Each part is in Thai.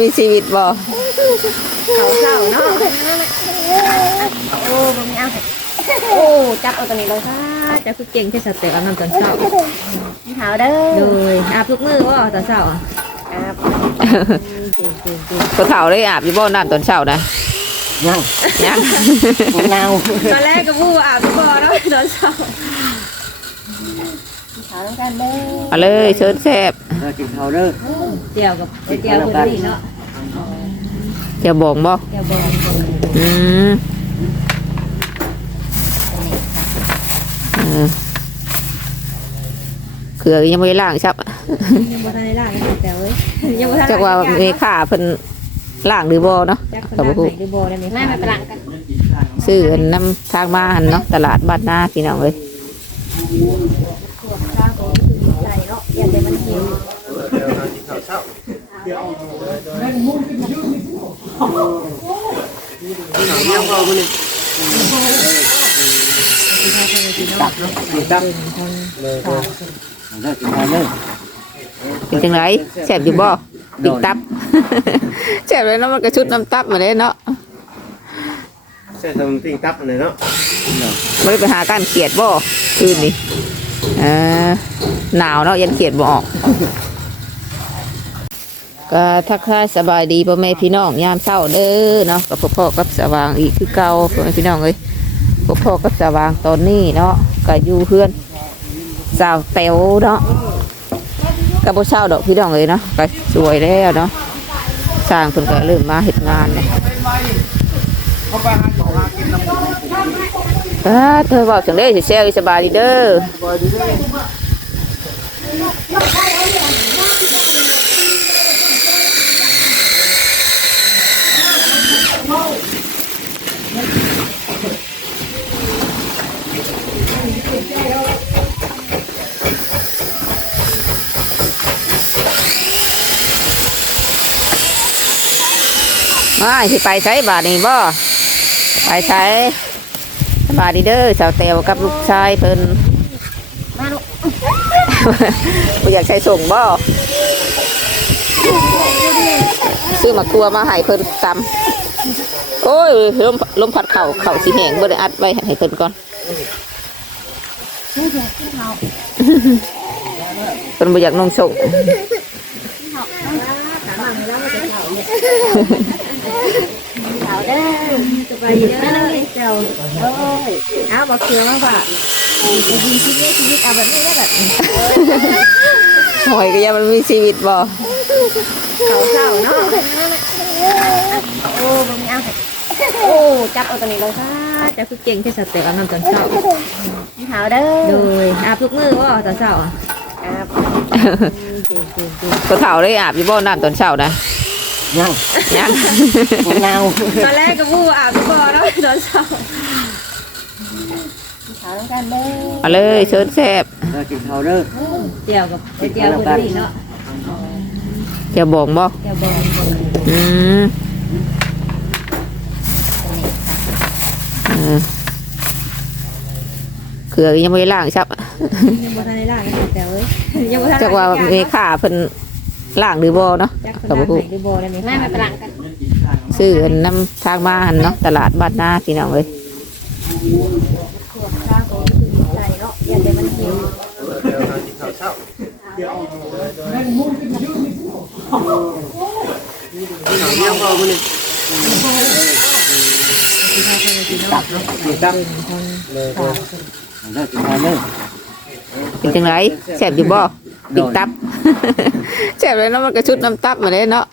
มีชีวิตบ่เขาเศร้าเนาะโอ้บ่มีเอาโอ้จับเอาตัวนี้เลยค่ะจะคือเก่งที่สเต็ปอันนั้นตอนเช้าขาวเด้อเลยอาบทุกมื้อบ่ตอนเช้าอะครับเก่งเก่งเก่งตัวเฒ่าเลยอาบอยู่บ่น้ำตอนเช้านะยังยังมะนาวตอนแรกก็บูอาบบ่เนาะตอนเช้าขาวต้องการเด้อเอาเลยเชิญแซ่บเรากินข้าวเด้อเจียวกับเจียวคนนี้เนาะ เจียวบองบ่เดี๋ยวบอกอืมเออเขือยังไม่ได้ล้างครับยังบ่ทันได้ล่างกันแต่เว้ยยังบ่ทันจักว่ามีค่าเพิ่นล้างหรือบ่เนาะจักก็บ่ฮู้หรือบ่ได้ไหมไม่ไปปลังกันซื้ออันน้ำทางมาหันเนาะตลาดบ้านนาพี่น้องเอ้ยขวดข้า เนาะอย่าแต่มันหิวยังพอมื้อนี้กินตับเลยเรากินข้เด้อเป็นจังไดแซ่บอยู่บ่ปิดตับแซ่บเลยเนาะมันก็ชุดน้ำตับมาเลยเนาะใช่ทำปิ้งตับเลยเนาะบ่ได้ไปหาการเขียดบ่คืนนี้เออหนาวเนาะยันเขียดบ่ออก ก็ทักทายสบายดีพ่อแม่พี่น้องยามเช้าเด้อเนาะกับพ่อๆกับสว่างอีกคือเก่าพ่อแม่พี่น้องเอ้ยพ่อๆกับสว่างตอนนี้เนาะก็อยู่เพื่อนสาวแต๋วเนาะกับพ่เช้าดอกพี่น้องเลยเนาะก็สวยแล้วเนาะสร้างเพิ่นก็เริ่มมาเฮ็ดงานเนี่ยเธอบอกจังได้สิแซวสบายดีเด้อ มาสิไปใช้บาทนี่บ่ไปใช้บาทดีเด้อสาวเตวกับลูกชายเพิ่นมาลูกบ่อยากใช้ส่งบ่ซื้อมากลัวมาให้เพิ่นตำโอ้ยลมลมพัดเข่าเข่าสิแหงบ่ได้อัดไว้ให้เพิ่นก่อนเพิ่นบ่อยากนุ่งส่ง ขาวเด้อสบายดีเด้อนั่งกินเจ้าโอ้ยเอาบักเขือมาฝากยิงชีวิตชีวิตเอาแบบนี้ได้แบบหอยก็ยังมันมีชีวิตบ่เขาเศร้าเนาะโอ้บ่มีเอาโอ้จับเอาตัวนี้เลยค่ะจะคือเก่งที่สเต็ปอันนั้นตอนเช้าขาวเด้อเลยอาบทุกมื้อบ่ตอนเช้าอะครับตัวเฒ่าเลยอาบอยู่บ่น้ำตอนเช้านะ ยังยังมะนาวตอนแรกก็บูอาบบ่เนาะตอนเช้าขาวต้องการเด้อเอาเลยเชิญแซ่บเรากินข้าวเด้อเจียวกับเจียวคนนี้เนาะเจียวบองบ่เดี๋ยวบอกอืมเออเขือยังไม่ได้ล้างครับยังบ่ทันได้ล่างกันแต่เว้ยยังบ่ทันจักว่ามีค่าเพิ่น ล้างหรือบ่เนาะจักก็บ่ฮู้หรือบ่ได้ไหมไม่ไปปลังกันซื้ออันน้ำทางมาหันเนาะตลาดบ้านนาพี่น้องเอ้ยขวดข้าวของคือใจเนาะอย่าแต่มันหิวเดี๋ยวเรากินข้าวเช้ายังพอมื้อนี้กินตับเลยเรากินข้าวเด้อเป็นจังไดแซ่บอยู่บ่ ปิดตับแซ่บเลยเนาะมันก็ชุดน้ำตับมาเลยเนาะ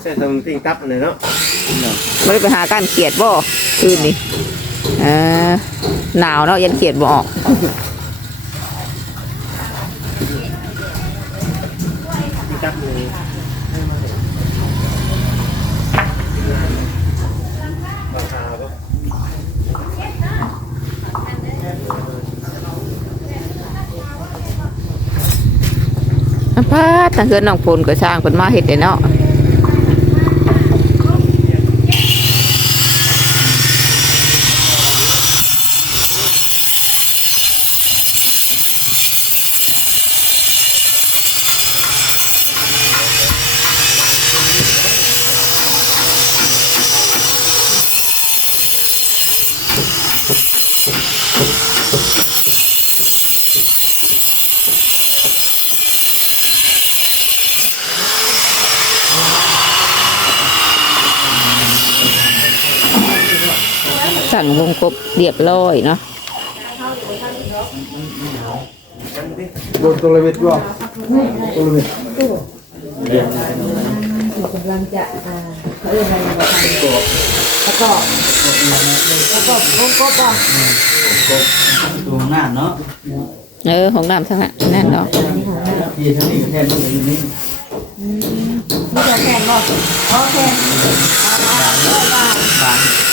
ใช่ทำปิ้งตับเลยเนาะไม่ได้ไปหาการเขียดบ่คืนนี้เออหนาวเนาะยันเขียดบ่ออก ปิ้งตับเลย อันพาดทางเฮือนน้องพลก็สร้างเพิ่นมาเฮ็ดได้เนาะ สั่งวงกบเรียบร้อยเนาะโดนตัวละเม็ดบ่ตัวละเม็ดกำลังจะอ่าเขาเรียกอะไรนะประกอบประกอบประกอบวงกบอะตัวหน้าเนาะเออของน้ำทั้งนั้นนั่นเนาะที่ทั้งนี้แทนต้องอยู่นี่นี่จะแข่งบ่โอเคบางบาง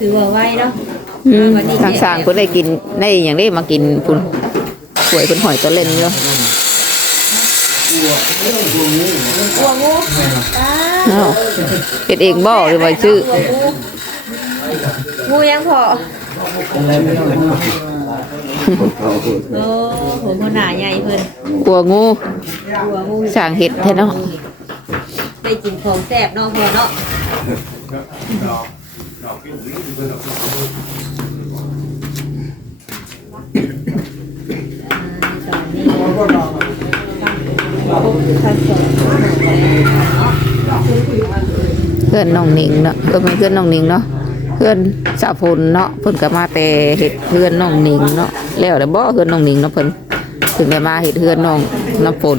ถือว่าไวเนาะทางสางเพิ่นได้กินได้อย่างได้มากินพุ่นสวยเพิ่นหอยตัวเล่นอยู่หัวงูเอ้าเฮ็ดเองบ่หรือว่าซื้องูยังพอ อะไรไม่ต้องเลยโอ้ผมคนหนาใหญ่เพิ่นกลัวงูหัวงูสร้างเฮ็ดแท้เนาะได้กินของแซ่บเนาะพอเนาะตอนนี้ขั้นตอนเพื่อนน้องหนิงเนาะก็เป็นเพื่อนน้องหนิงเนาะ เพื่อนสาวพลเนาะเพิ่นก็มาแต่เฮ็ดเพื่อนน้องหนิงเนาะแล้วแต่บ่เพื่อนน้องหนิงเนาะเพิ่นถึงได้มาเฮ็ดเพื่อนน้องน้ำฝน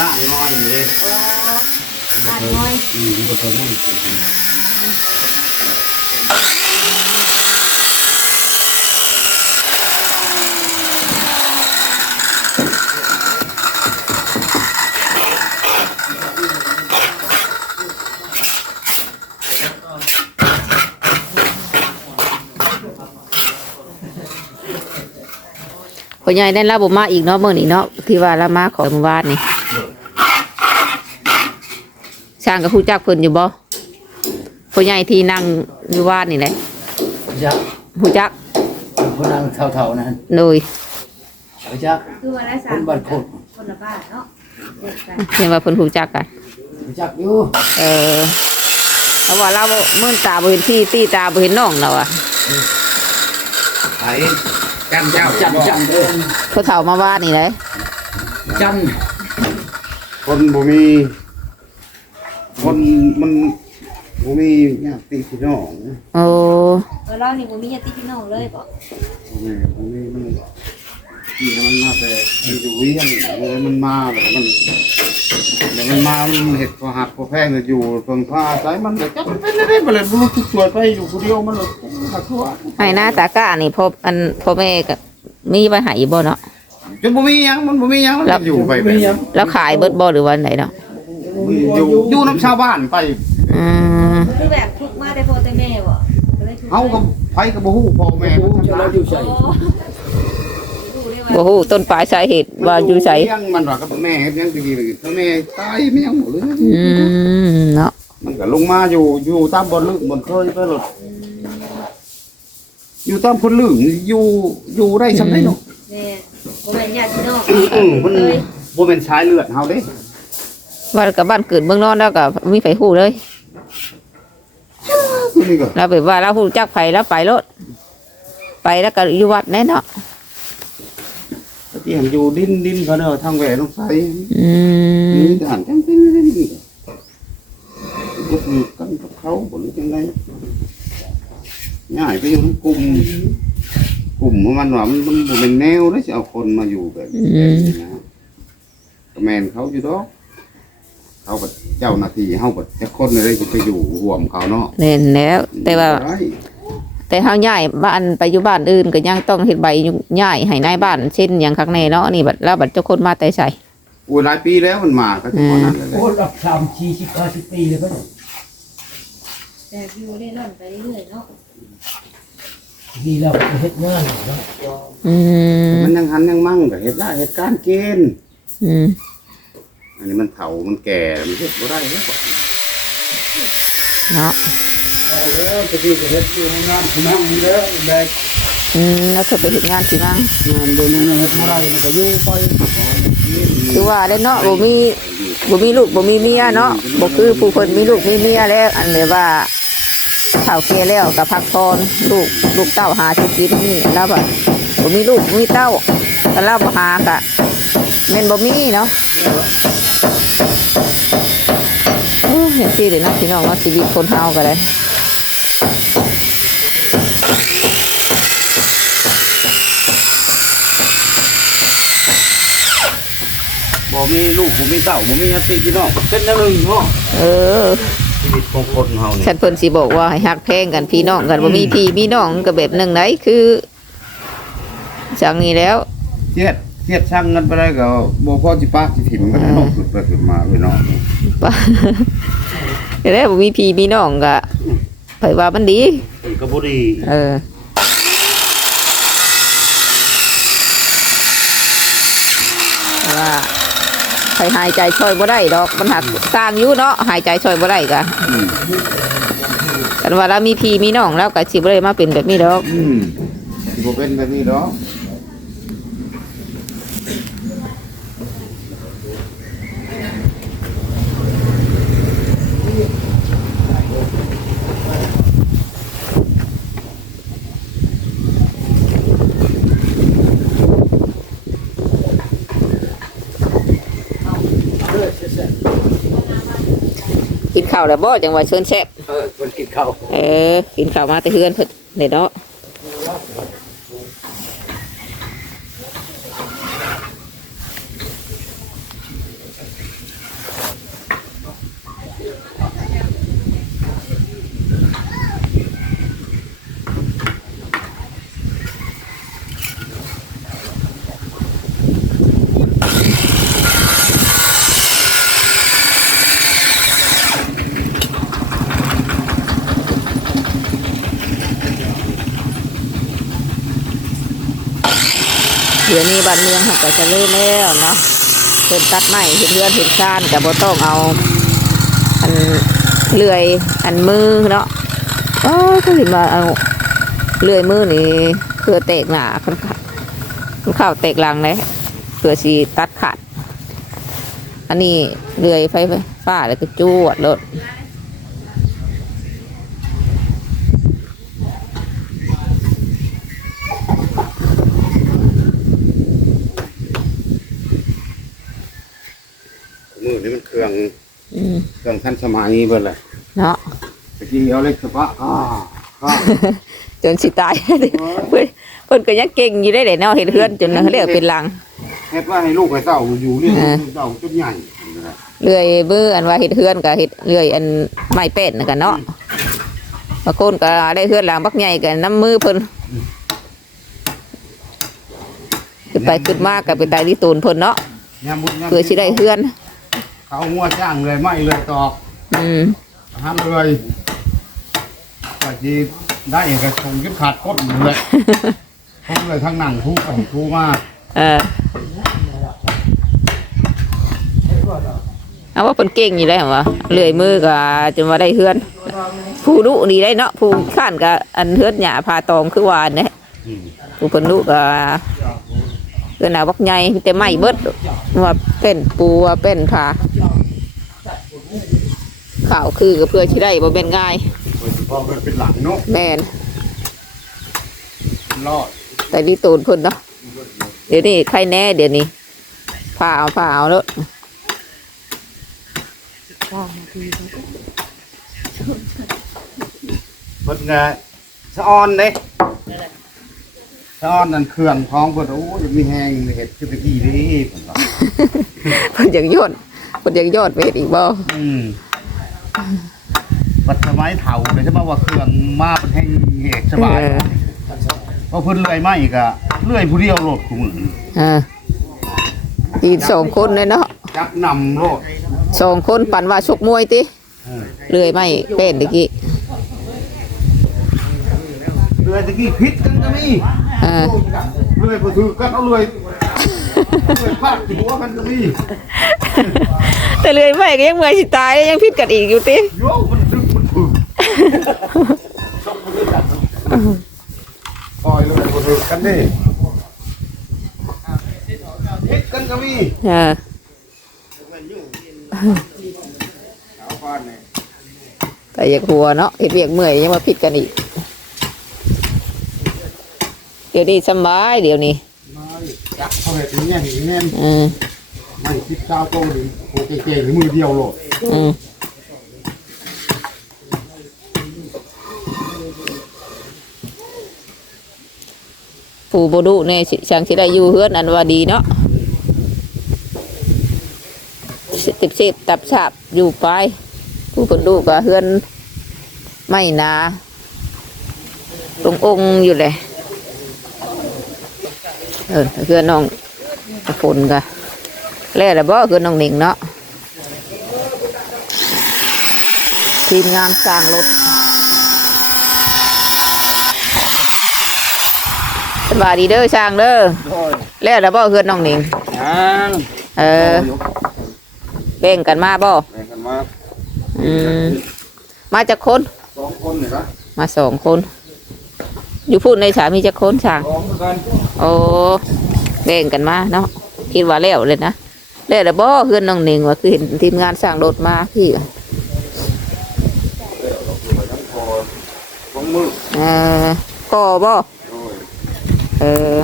ล่างน้อยอยู่เลยลาดน้อยอืมก็ตัวนั้นพ่อใหญ่ได้รับบ่มาอีกเนาะมื้อนี้เนาะที่ว่าละมาขอเมื่อวานนี่ ช่างกับผู้จักเพิ่นอยู่บ่พ่อใหญ่ที่นั่งอยู่วานนี่แหละจักผู้จักคนนั่งเท่าๆนั้นโดยจักคือว่าได้สาคมนบ้านโคตรคนละบ้านเนาะเด็กกันเห็นว่าเพิ่นผู้จักกันจักอยู่เออเพราะว่าเราบ่มื่นตาบ่เห็นที่ตีตาบ่เห็นน้องเราอะไอ้กันเจ้าจันจันเด้อเขาเฒ่ามาว่านี่เลยจันคนบ่มี คนมันบ่มีญาติพี่น้องโอ้เออเรานี่บ่มีญาติพี่น้องเลยบ่บ่มีบ่มีมันที่มันมาแต่อยู่เวียงเลยมันมาแบบมันเดี๋ยวมันมามันเห็ดพอหักพอแพงอยู่เพิ่งพาใจมันก็จับเป็นได้บ่เลยบ่รู้สวยไปอยู่ผู้เดียวมันเลยหักทั่วไอ้หน้าตากล้านี่พ่ออันพ่อแม่ก็มีไว้ให้บ่เนาะจนบ่มีหยังมันบ่มีหยังมันอยู่ไปแบบแล้วขายเบิดบ่หรือว่าไหนเนาะ อยู่อยู่น้ำชาวบ้านไปอืมคือแบบทุกข์มาแต่พ่อแต่แม่บ่ก็เลยทุกข์เฮากับไผกับบ่ฮู้พ่อแม่มันทำเราร้ายอยู่ใส่โอ้รู้ได้ว่าบ่ฮู้ต้นปลายสาเหตุว่าอยู่ไสเลี้ยงมันว่ากับแม่เฮ็ดหยังดีๆพ่อแม่ตายไม่ยังหมดเลยอืมเนาะมันก็ลงมาอยู่อยู่ตามบ่อนลึกบ่อนเคยไปหลดอยู่ตามคนลึกอยู่อยู่ได้ซำได้เนาะแม่บ่แม่นญาติพี่น้อง อือมันบ่แม่นสายเลือดเฮาเด้ ว่ากับบ้านเกิดเมืองนอนแล้วก็มีไผฮู้เลยคือนี่ก็เราแบบว่าเราฮู้จักไผแล้วไปรถไปแล้วก็อยู่วัดแน่เนาะที่เห็นอยู่ดินดินเขาเด้อทางแหวนลงไสอืมมีทหารจังซี่นี่ยกมือกันกับเขาบ่รู้จังไดง่ายไปอยู่ในกลุ่มกลุ่มของมันว่ามันมันบ่เป็นแนวเด้สิเอาคนมาอยู่แบบนี้นะก็แม่นเขาอยู่ดอก เขาก็เจ้าหน้าที่เฮาก็จะคนอะไรจะไปอยู่ร่วมเขาเนาะเล่นแล้ว แต่ว่า ได้แต่เฮาย้ายบ้านไปอยู่บ้านอื่นก็ยังต้องเฮ็ดใบย้ายให้นายบ้านเช่นอย่างข้างในเนาะนี่บัดแล้วบัดเจ้าคนมาแต่ใส่โอ้ยหลายปีแล้วมันมาก็ถึงตอนนั้นเลยโอ้รับสามสี่สิบห้าสิบปีเลยก็แต่อยู่ได้ร่อนไปเรื่อยๆเนาะดีแล้วเฮ็ดงานเนาะอืมมันยังหันยังมั่งกับเฮ็ดได้เฮ็ดการเกณฑ์อืม อันนี้มันเฒ่ามันแก่ มันเฮ็ดบ่ได้แล้วเนาะเอาแล้วจะดีก็เฮ็ดอยู่งานคุณนั่งนี่แล้วแบกอืมแล้วก็ไปเฮ็ดงานสิมั่งงานเดินเฮ็ดอะไรมันก็อยู่ไปคือว่าได้เนาะบ่มีบ่มีลูกบ่มีเมียเนาะบ่คือผู้คนมีลูกมีเมียแล้ว อันเลยว่าเฒ่าแก่แล้วก็พักผ่อนลูกลูกเต้าหาสิกินนี่แล้วแบบบ่มีลูกบ่มีเต้าก็เล่าบ่หาก็แม่นบ่มีเนาะโอ้ยอย่างที่เลยเนาะพี่น้องเนาะชีวิตคนเฮาก็ได้บ่มีลูกบ่มีเต้าบ่มีญาติพี่น้องเป็นแนวหนึงเนาะเออชีวิตของคนเฮานี่ฉันเพิ่นสิบอกว่าให้ฮักแพงกันพี่น้องกันบ่มีพี่มีน้องก็แบบหนึงไหนคือจังนี้แล้วเครียด เครียดช่างกันไปได้ก็บ่พอสิปากสิถิ่มก็ได้เนาะขึ้นไปขึ้นมาพี่น้องป่ะแล้วบ่มีพี่มีน้องก็ไผว่ามันดี มันก็บ่ดีเออว่าใครหายใจช่วยบ่ได้ดอกมันหักสร้างอยู่เนาะหายใจช่วยบ่ได้ก็อืมกันว่าเรามีพี่มีน้องแล้วก็สิบ่ได้มาเป็นแบบนี้ดอกอืมสิบ่เป็นแบบนี้ดอก เออแซ่บ กิน ข้าวแล้วบ่จังว่าเชิญแซ่บเออคนกินข้าวเออ กินข้าวมาแต่เฮือนเพิ่นเด้เนาะ ดี๋ยวนี้บ้านเมืองเขาก็จะเริ่มแล้วเนาะเพิ่นตัดไม้เห็นเรือนเห็นชานกับบ่ต้องเอา อันเลื่อยอันมือเนาะอ๋อก็สิมาเอาเลื่อยมือนี่เพื่อเตกหนาคนขาคันข้าวเตกหลังเลยเพื่อสีตัดขาดอันนี้เลื่อยไฟฟ้าแล้วก็จวดรถ มือนี่มันเครื่องอืมเครื่องทันสมัยเบิดเลยเนาะ ตะกี้เอาเล็กสะพะอ่าอ่าจนสิตาย เพิ่นเพิ่นก็ยังเก่งอยู่ได้เลยเนาะเห็นเพื่อนจนเขาเรียกเป็นลัง เฮ็ดว่าให้ลูกให้เต้าอยู่เลี้ยงอ่าลูกเต้าจนใหญ่เลื่อยเบื่ออันว่าเห็ดเฮือนกับเห็ดเลื่อยอันไม้เป็ดนะกันเนาะบางคนก็ได้เฮือนหลังบักใหญ่กันน้ำมือเพิ่นขึ้นไปขึ้นมากกับเป็นตายที่ตูนเพิ่นเนาะยามบุญยามเพื่อสิได้เฮือน เขางัวจ้างเลยไม่เลยตอกอืมห้ามเลยก็จีได้เอกชงยึดขาดก้นเลยทุกเลยทั้งหนังทุกไปทุกมาเออเอาว่าเพิ่นเก่งอยู่แล้ววะเลื่อยมือก็จนว่าได้เฮือน ผู้ดุนี่ได้เนาะผู้ข้านก็อันเฮือนหญ้าพาตองคือวานเนี่ยอืมผู้เพิ่นดุก็เฮือนหน้าบักใหญ่มีแต่ไม้เบิดว่าเป็นปูว่าเป็นผา ข่าวคือก็เพื่อที่ได้บ่เป็นง่ายพอมันเป็นหลังเนาะแม่นรอดแต่ดีตูนเพิ่นเนาะเดี๋ยวนี้ใครแน่เดี๋ยวนี้พาเอาพาเอาแล้วเพิ่นไงสะออนเด้สะออนนั่นเครื่องท้องเพิ่นโอ้ยมีแห้งเห็ดคือตะกี้นี่เพิ่นว่าเพิ่นอยากยอดเพิ่นอยากยอดไปเฮ็ดอีกบ่อืม ปัจจัยเฒ่าเลยใช่ไหมว่าเครื่องมาเป็นแห่งเหตุสบายเออเพราะเพิ่นเลื่อยไม้อีกอะเลื่อยผู้เดียวโลดของมือเออตีนสองคนเลยเนาะจักนำโลดสองคนปั่นว่าชกมวยติเลื่อยไม่เป็นตะกี้เลื่อยตะกี้พิษกันก็มีเออเลื่อยบ่ถือกันเอาเลื่อยเลื่อยพาดหัวกันก็มี แต่เลื่อยไม่ก็ยังเมื่อยสิตายยังพิษกันอีกอยู่ติโยมันดึกมันถือชอบมันด้วยกันปล่อยเลยบ่ถือกันดิพิษกันก็มีเออเอาบ้านนี่แต่อยากหัวเนาะเห็นเบียกเมื่อยยังมาพิษกันอีก เดี๋ยวนี้สำบายเดี๋ยวนี้จักเขาเฮ็ดอย่างเงี้ย อย่างเงี้ยอืมไม่คิดเก้าโตหรือโคเก๋ๆหรือมือเดียวโลดอืมผู้บดุเนี่ยสิช่างสิได้อยู่เฮือนอันว่าดีเนาะติบสิบตับฉาบอยู่ไปผู้บดุก็เฮือนไม่นาตรงองค์อยู่เลยเออเฮือนน้องฝนก็ แล้วแต่บ่เฮือนน้องหนิงเนาะทีมงานสร้างรถสบายดีเด้อช่างเด้อโอ้ยแล้วแล้วบ่เฮือนน้องหนิงอ่าเออเบ่งกันมาบ่แบ่งกันมาอืมมาจากคนสองคนเนี่ยนะมาสองคน อยู่พูดในสามีจากคนช่างสองกันโอ้เบ่งกันมาเนาะคิดว่าแล้วเลยนะ แล้วแล้วบ่เฮือนน้องหนิงว่าคือเห็นทีมงานสร้างรถมาพี่ทั้งคอสองมือเออก่อบ่เออ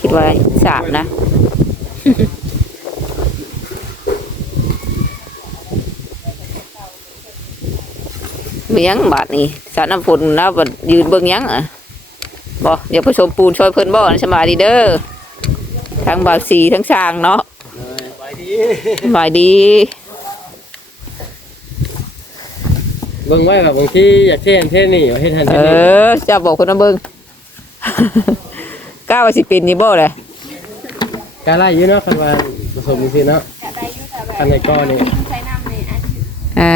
คิดว่าสามนะมียังบาทนี่สารน้ำฝนนะบัดยืนเบิ่งยังอะบ่เดี๋ยวผสมปูนช่วยเพิ่นบ่สบายดีเด้อทั้งบาทสีทั้งสร้างเนาะ สบายดี เบิ่งไว้แบบบางทีอยากเท่นเท่นนี่เฮ็ดทันเอเท่นนี่อจะบอกคนนะเบิ่งกล้าว่าสิเป็นนี่บ่เลยกาไล่อยู่เนาะคันว่าผสมจริงๆเนาะคันในก้อนนี่ใช้น้ำในอันอ่า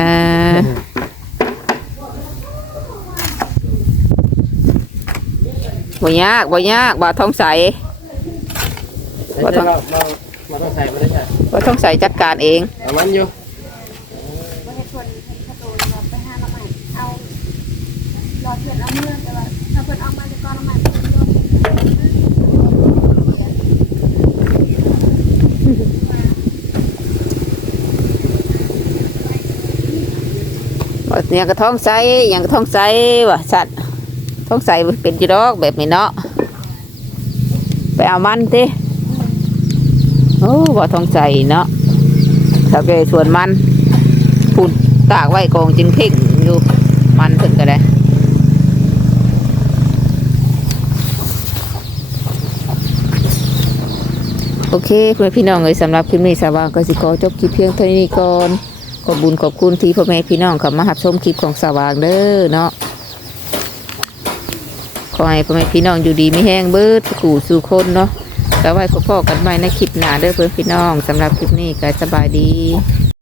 บ่ยากบ่ยากบ่ท้องใสมาต้องมามาต้องใส่มาได้ใช่บ่ท้องใสจัดการเองเอามันอยู่ประชาชนประตูเราไปห้าละใหม่เอารอเพื่อนเอาเมื่อแต่ว่าถ้าเพื่อนเอามาจะก้อนละใหม่เป็นรถบ่เนี่ยก็ท้องใสหยังก็ท้องใสว่ะสัตว์ท้องใสเป็นจิดอกแบบนี้เนาะไปเอามันติ โอ้บ่ท้องใสเนาะถ้าไปสวนมันพูดตากไว้กองจึงเพ่งอยู่มันเพิ่นก็ได้โอเคเพื่อนพี่น้องเลยสำหรับคลิปนี้สว่างก็สิขอจบคลิปเพียงเท่านี้ก่อนขอบบุญขอบคุณที่พ่อแม่พี่น้องเข้ามารับชมคลิปของสว่างเด้อเนาะขอให้พ่อแม่พี่น้องอยู่ดีไม่แห้งเบิดขู่สู่คนเนาะ ก็ไว้พบกันใหม่ในคลิปหน้าเด้อเพื่อนพี่น้องสำหรับคลิปนี้ก็สบายดี